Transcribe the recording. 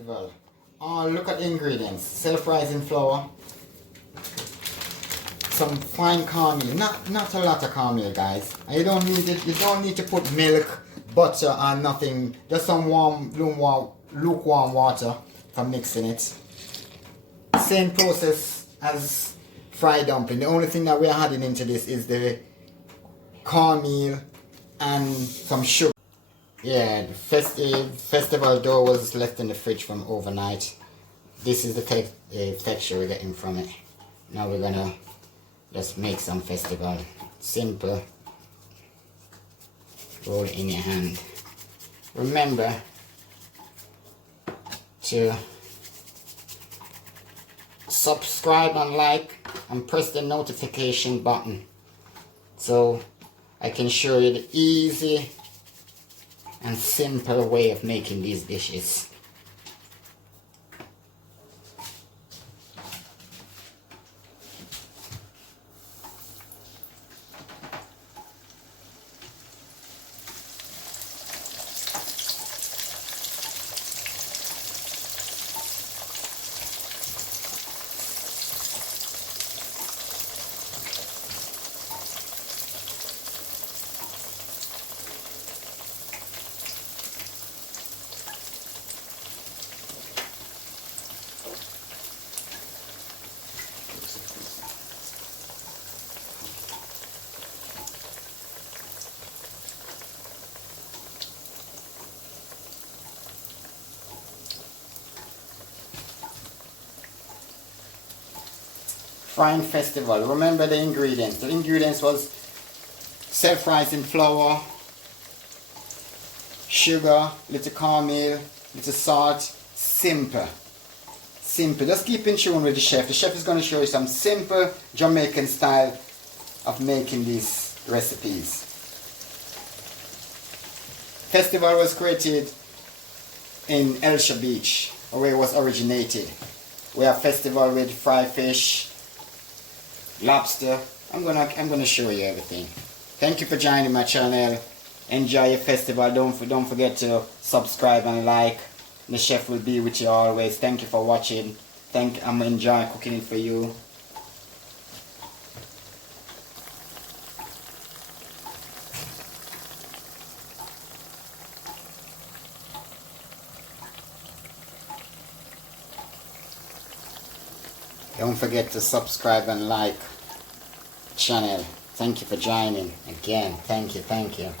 festival. Oh, look at the ingredients. Self-rising flour, some fine cornmeal, not a lot of cornmeal, guys. And you don't need it. You don't need to put milk, butter, or nothing. Just some lukewarm water for mixing it. Same process as fried dumpling. The only thing that we're adding into this is the cornmeal and some sugar. Yeah, the festival dough was left in the fridge from overnight. This is the texture we're getting from it. Now we're gonna just make some festival. Simple. Roll it in your hand. Remember to subscribe and like and press the notification button so I can show you the easy and simple way of making these dishes. Frying festival. Remember the ingredients. The ingredients was self-rising flour, sugar, little cornmeal, little salt. Simple. Simple. Just keep in tune with the chef. The chef is going to show you some simple Jamaican style of making these recipes. Festival was created in Elsha Beach, where it was originated. We have festival with fried fish, lobster. I'm gonna show you everything. Thank you for joining my channel. Enjoy your festival. Don't forget to subscribe and like. The chef will be with you always. Thank you for watching. I'm enjoying cooking it for you. Don't forget to subscribe and like the channel. Thank you for joining again. Thank you.